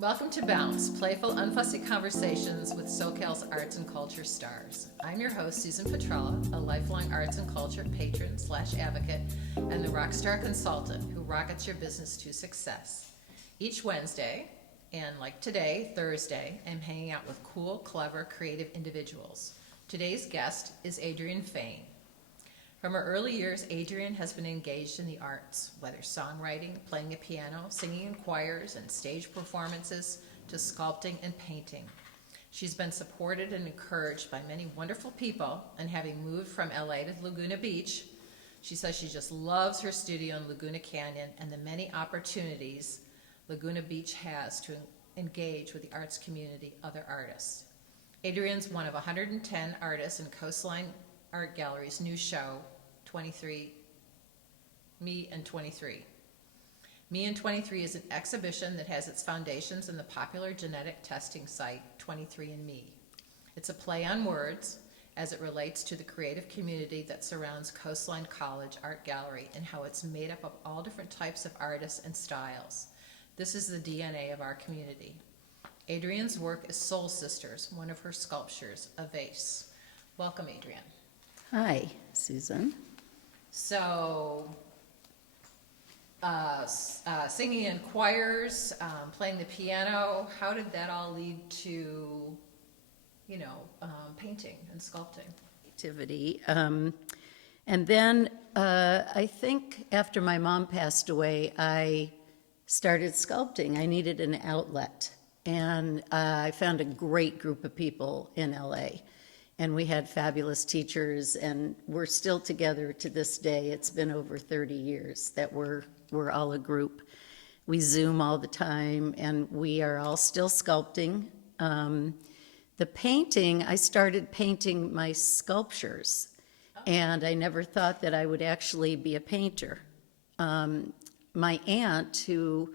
Welcome to Bounce, playful, unfussy conversations with SoCal's arts and culture stars. I'm your host, Susan Petrella, a lifelong arts and culture patron / advocate, and the rockstar consultant who rockets your business to success. Each Wednesday, and like today, Thursday, I'm hanging out with cool, clever, creative individuals. Today's guest is Adrienne Fayne. From her early years, Adrienne has been engaged in the arts, whether songwriting, playing the piano, singing in choirs, and stage performances, to sculpting and painting. She's been supported and encouraged by many wonderful people, and having moved from LA to Laguna Beach, she says she just loves her studio in Laguna Canyon and the many opportunities Laguna Beach has to engage with the arts community, other artists. Adrienne's one of 110 artists in Coastline Art Gallery's new show, 23, Me and 23. Me and 23 is an exhibition that has its foundations in the popular genetic testing site, 23andMe. It's a play on words as it relates to the creative community that surrounds Coastline College Art Gallery and how it's made up of all different types of artists and styles. This is the DNA of our community. Adrienne's work is Soul Sisters, one of her sculptures, a vase. Welcome, Adrienne. Hi, Susan. So, singing in choirs, playing the piano, how did that all lead to, painting and sculpting? Activity. And then I think after my mom passed away, I started sculpting. I needed an outlet. And I found a great group of people in LA. And we had fabulous teachers, and we're still together to this day. It's been over 30 years that we're all a group. We Zoom all the time, and we are all still sculpting. The painting, I started painting my sculptures, and I never thought that I would actually be a painter. My aunt, who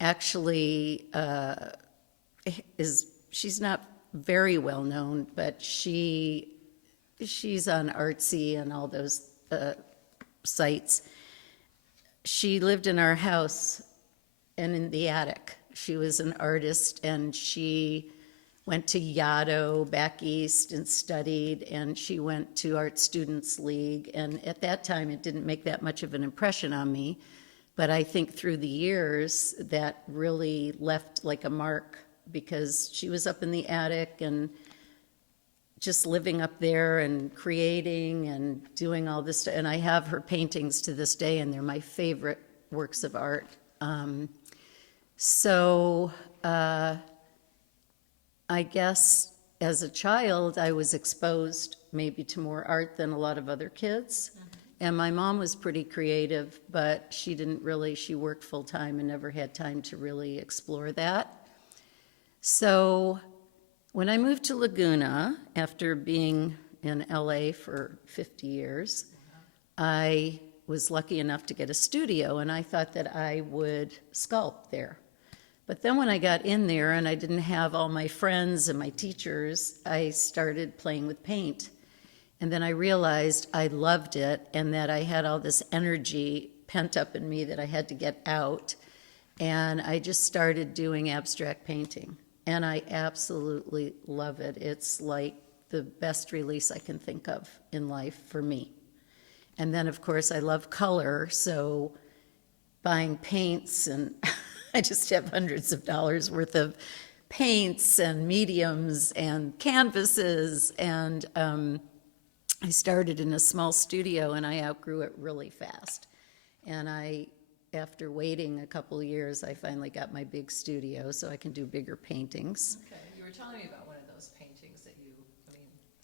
actually she's not very well known, but she's on Artsy and all those sites. She lived in our house and in the attic. She was an artist, and she went to Yaddo back east and studied, and she went to Art Students League, and at that time it didn't make that much of an impression on me, but I think through the years that really left like a mark, because she was up in the attic and just living up there and creating and doing all this stuff. And I have her paintings to this day, and they're my favorite works of art. I guess as a child, I was exposed maybe to more art than a lot of other kids. Mm-hmm. And my mom was pretty creative, but she worked full time and never had time to really explore that. So when I moved to Laguna, after being in LA for 50 years, I was lucky enough to get a studio, and I thought that I would sculpt there. But then when I got in there and I didn't have all my friends and my teachers, I started playing with paint. And then I realized I loved it, and that I had all this energy pent up in me that I had to get out. And I just started doing abstract painting. And I absolutely love it. It's like the best release I can think of in life for me. And then, of course, I love color, so buying paints, and I just have hundreds of dollars worth of paints and mediums and canvases. And I started in a small studio, and I outgrew it really fast. And after waiting a couple of years, I finally got my big studio so I can do bigger paintings. Okay, you were telling me about one of those paintings that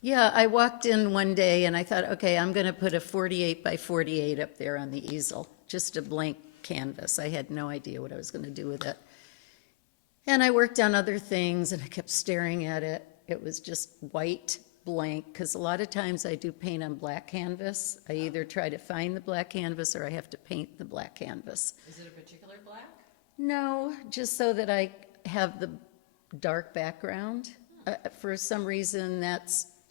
Yeah, I walked in one day and I thought, okay, I'm going to put a 48 by 48 up there on the easel, just a blank canvas. I had no idea what I was going to do with it. And I worked on other things, and I kept staring at it. It was just white, blank, because a lot of times I do paint on black canvas. I either try to find the black canvas or I have to paint the black canvas. Is it a particular black? No, just so that I have the dark background. For some reason,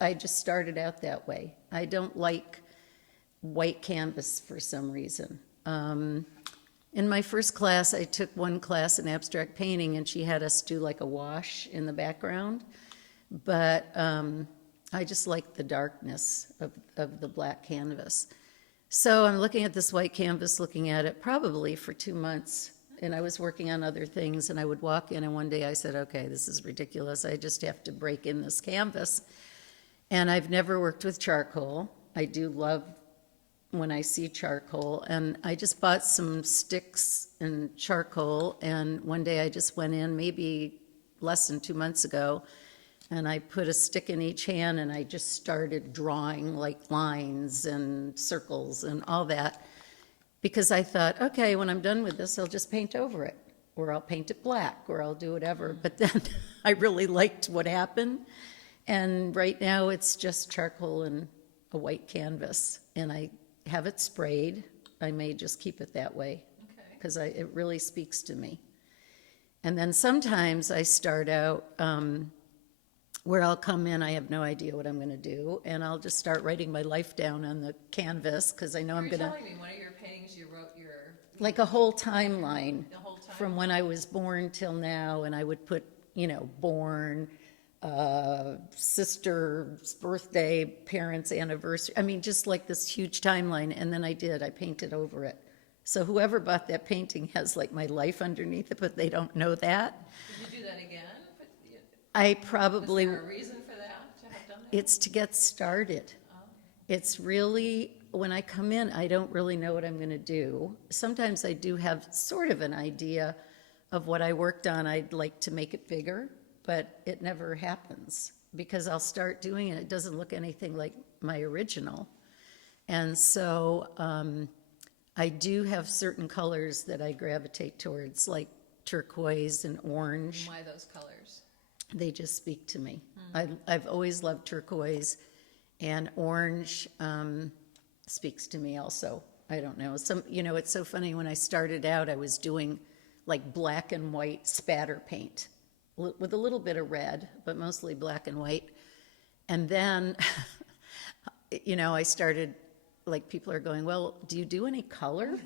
I just started out that way. I don't like white canvas for some reason. In my first class, I took one class in abstract painting, and she had us do like a wash in the background. But I just like the darkness of the black canvas. So I'm looking at this white canvas, looking at it probably for 2 months, and I was working on other things, and I would walk in, and one day I said, okay, this is ridiculous. I just have to break in this canvas. And I've never worked with charcoal. I do love when I see charcoal, and I just bought some sticks and charcoal, and one day I just went in, maybe less than 2 months ago, and I put a stick in each hand, and I just started drawing like lines and circles and all that, because I thought, okay, when I'm done with this, I'll just paint over it, or I'll paint it black, or I'll do whatever. But then I really liked what happened, and right now it's just charcoal and a white canvas, and I have it sprayed. I may just keep it that way because it really speaks to me. And then sometimes I start out where I'll come in, I have no idea what I'm going to do, and I'll just start writing my life down on the canvas because I know I'm going to. You're telling me one of your paintings you wrote your. Like a whole timeline The whole time. from when I was born till now, and I would put, born, sister's birthday, parents' anniversary. I mean, just like this huge timeline. And then I painted over it. So whoever bought that painting has like my life underneath it, but they don't know that. Did you do that again? I probably. Is there a reason for that, to have done that? It's to get started. It's really, when I come in, I don't really know what I'm going to do. Sometimes I do have sort of an idea of what I worked on. I'd like to make it bigger, but it never happens because I'll start doing it. It doesn't look anything like my original. And so I do have certain colors that I gravitate towards, like turquoise and orange. Why those colors? They just speak to me. I've always loved turquoise, and orange speaks to me also. I don't know. It's so funny. When I started out, I was doing like black and white spatter paint with a little bit of red, but mostly black and white. And then, I started, like, people are going, well, do you do any color?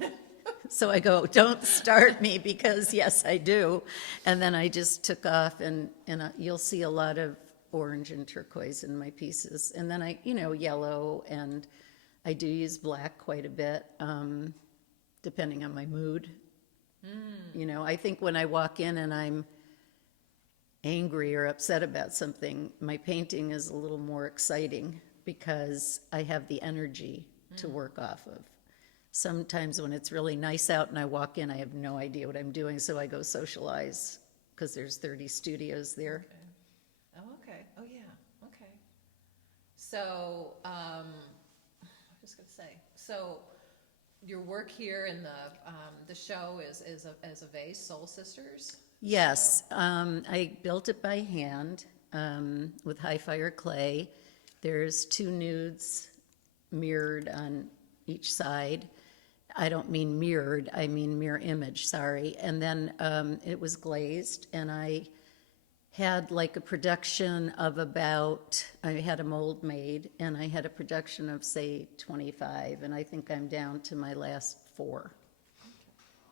So I go, don't start me, because yes, I do. And then I just took off, and you'll see a lot of orange and turquoise in my pieces. And then yellow, and I do use black quite a bit, depending on my mood. I think when I walk in and I'm angry or upset about something, my painting is a little more exciting because I have the energy to work off of. Sometimes when it's really nice out and I walk in, I have no idea what I'm doing, so I go socialize because there's 30 studios there. Okay. Oh, okay. Oh, yeah. Okay. So, I was just going to say, so your work here in the show is as a vase, Soul Sisters? Yes, I built it by hand with high fire clay. There's 2 nudes mirrored on each side. I don't mean mirrored, I mean mirror image, sorry. And then it was glazed, and I had like a production of I had a mold made, and I had a production of, say, 25, and I think I'm down to my last 4.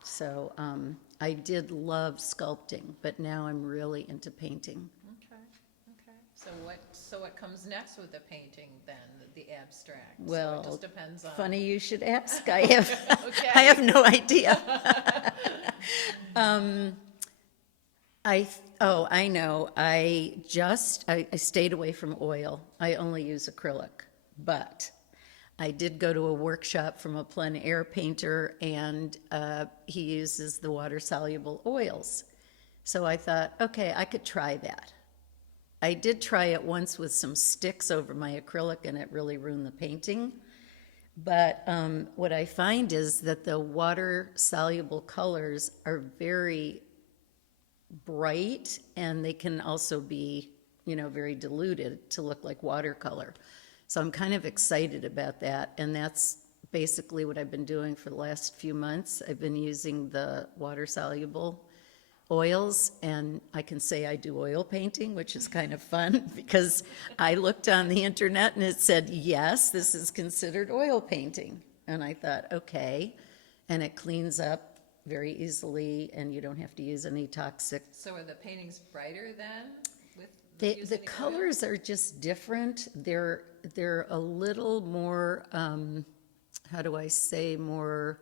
So I did love sculpting, but now I'm really into painting. Okay. So what comes next with the painting then, the abstract? Well, so it just depends on. Funny you should ask. I have Okay. I have no idea. I know. I stayed away from oil. I only use acrylic, but I did go to a workshop from a plein air painter, and he uses the water-soluble oils. So I thought, okay, I could try that. I did try it once with some sticks over my acrylic, and it really ruined the painting. But what I find is that the water-soluble colors are very bright, and they can also be, very diluted to look like watercolor. So I'm kind of excited about that, and that's basically what I've been doing for the last few months. I've been using the water-soluble oils, and I can say I do oil painting, which is kind of fun because I looked on the internet and it said, yes, this is considered oil painting. And I thought, okay, and it cleans up very easily, and you don't have to use any toxic. So are the paintings brighter then? With The using oil? colors are just different. They're a little more, how do I say, more,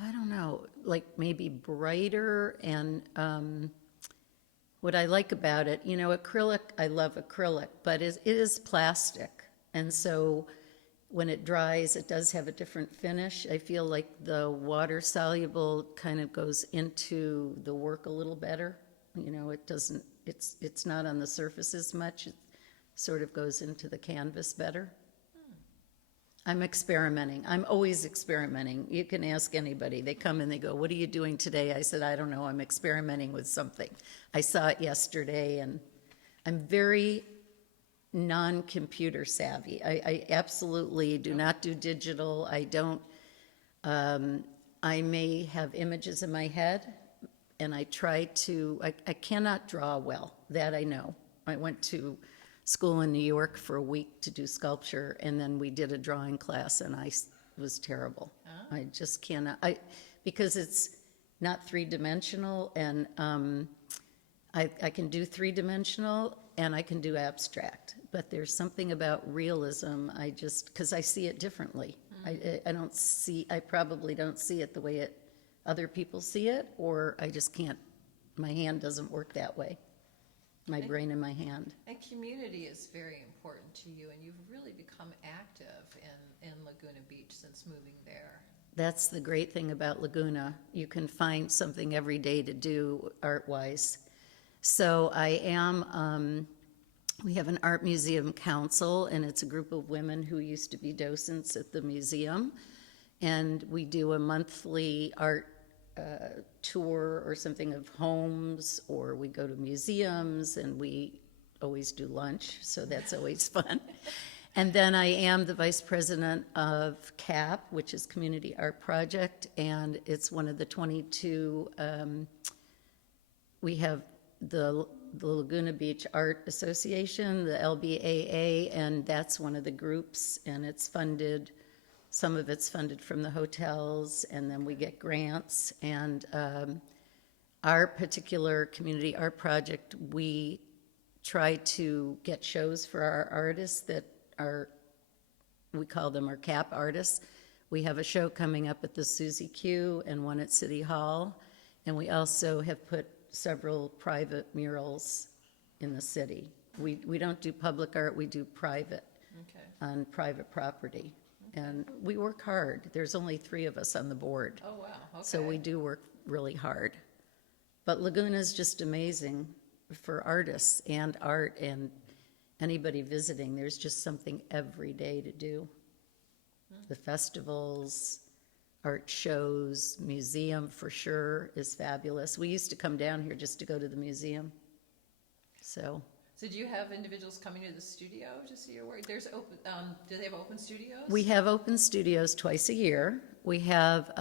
I don't know, like maybe brighter. And what I like about it, acrylic, I love acrylic, but it is plastic. And so when it dries, it does have a different finish. I feel like the water soluble kind of goes into the work a little better. It doesn't, it's not on the surface as much. It sort of goes into the canvas better. I'm experimenting. I'm always experimenting. You can ask anybody. They come and they go, "What are you doing today?" I said, "I don't know. I'm experimenting with something. I saw it yesterday," and I'm very non-computer savvy. I absolutely do not do digital. I don't, I may have images in my head, and I cannot draw well. That I know. I went to school in New York for a week to do sculpture, and then we did a drawing class, and I was terrible. Oh. I just cannot, because it's not three-dimensional, and I can do three-dimensional, and I can do abstract, but there's something about realism, because I see it differently. I probably don't see it the way other people see it, or I just can't, my hand doesn't work that way. My brain in my hand. And community is very important to you, and you've really become active in Laguna Beach since moving there. That's the great thing about Laguna. You can find something every day to do art-wise. So I am, we have an art museum council, and it's a group of women who used to be docents at the museum, and we do a monthly art tour or something of homes, or we go to museums, and we always do lunch, so that's always fun. And then I am the vice president of CAP, which is Community Art Project, and it's one of the 22, we have the Laguna Beach Art Association, the LBAA, and that's one of the groups, and it's funded. Some of it's funded from the hotels, and then we get grants. And our particular community art project, we try to get shows for our artists that we call them our CAP artists. We have a show coming up at the Suzy Q and one at City Hall, and we also have put several private murals in the city. We don't do public art, we do private, on private property. And we work hard. There's only 3 of us on the board. Oh, wow. Okay. So we do work really hard. But Laguna is just amazing for artists and art and anybody visiting. There's just something every day to do. The festivals, art shows, museum for sure is fabulous. We used to come down here just to go to the museum. So do you have individuals coming to the studio to see your work? There's open. Do they have open studios? We have open studios twice a year. We have,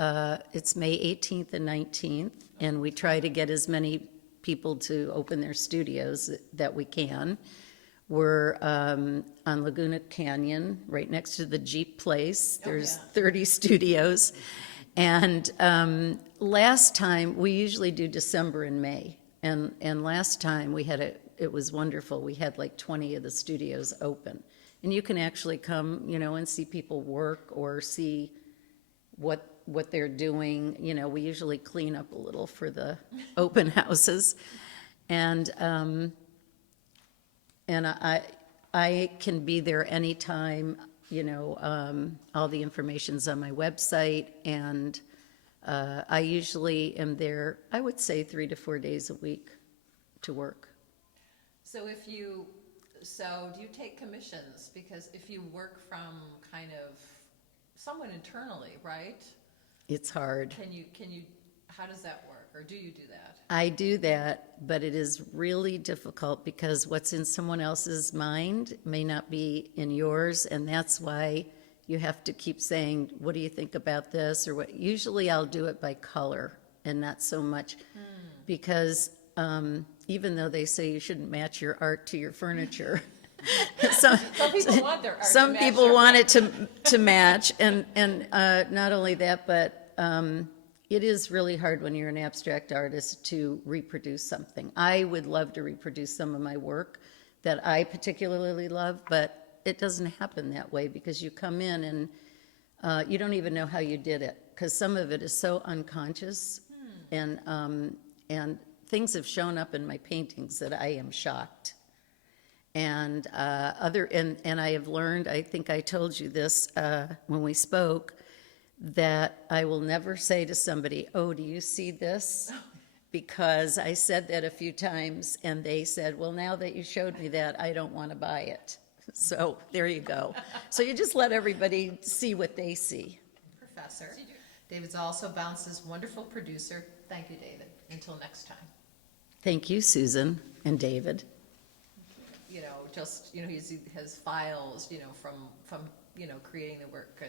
it's May 18th and 19th, and we try to get as many people to open their studios that we can. We're on Laguna Canyon, right next to the Jeep place. There's 30 studios. And last time, we usually do December and May. And last time we had it was wonderful. We had like 20 of the studios open. And you can actually come, and see people work or see what they're doing. We usually clean up a little for the open houses. And I can be there anytime, all the information's on my website, and I usually am there, I would say 3 to 4 days a week to work. So do you take commissions? Because if you work from kind of someone internally, right? It's hard. Can you, how does that work? Or do you do that? I do that, but it is really difficult because what's in someone else's mind may not be in yours, and that's why you have to keep saying, what do you think about this? Or what? Usually I'll do it by color and not so much because even though they say you shouldn't match your art to your furniture, some people want their art some to match people want it to match, and not only that, but it is really hard when you're an abstract artist to reproduce something. I would love to reproduce some of my work that I particularly love, but it doesn't happen that way because you come in and you don't even know how you did it because some of it is so unconscious, and things have shown up in my paintings that I am shocked. And and I have learned, I think I told you this when we spoke, that I will never say to somebody, "Oh, do you see this?" Because I said that a few times and they said, "Well, now that you showed me that, I don't want to buy it." So there you go. So you just let everybody see what they see. Professor. David's also Bounce's wonderful producer. Thank you, David. Until next time. Thank you, Susan and David. You know, just, you know, he has files, you know, from you know, creating the work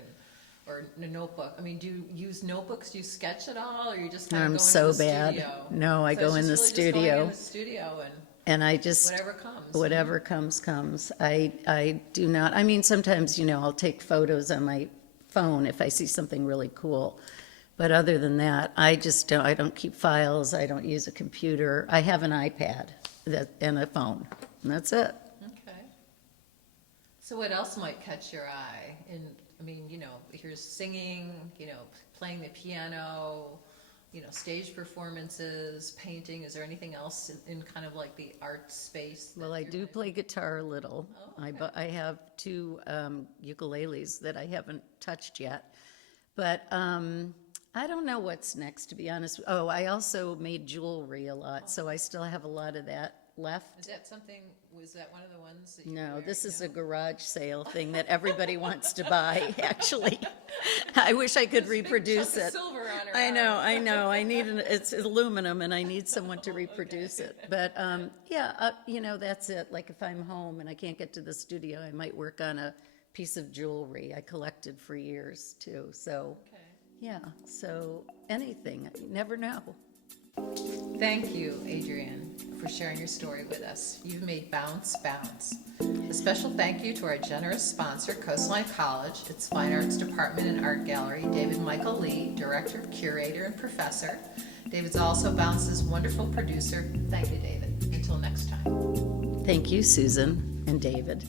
or a notebook. I mean, do you use notebooks? Do you sketch at all, or you just kind of go into so the bad. studio? No, I go in the Just studio. going in the studio And I just, whatever comes. comes. I do not, I mean, sometimes, you know, I'll take photos on my phone if I see something really cool. But other than that, I don't keep files. I don't use a computer. I have an iPad and a phone, and that's it. Okay. So what else might catch your eye? I mean, you know, here's singing, you know, playing the piano, you know, stage performances, painting. Is there anything else in kind of like the art space? Well, I do play guitar a little. Oh, okay. I have two ukuleles that I haven't touched yet. But I don't know what's next, to be honest. Oh, I also made jewelry a lot, so I still have a lot of that left. Is that something, was that one of the ones that you No, were this is wearing? a garage sale thing that everybody wants to buy, actually. I wish I could This big reproduce chunk of it. silver on her I arm. know. It's aluminum, and I need someone to reproduce it. But you know, that's it. Like if I'm home and I can't get to the studio, I might work on a piece of jewelry I collected for years too. So, Okay. yeah. So anything, you never know. Thank you, Adrienne, for sharing your story with us. You've made Bounce bounce. A special thank you to our generous sponsor, Coastline College, its Fine Arts Department and Art Gallery, David Michael Lee, Director, Curator, and Professor. David's also Bounce's wonderful producer. Thank you, David. Until next time. Thank you, Susan and David.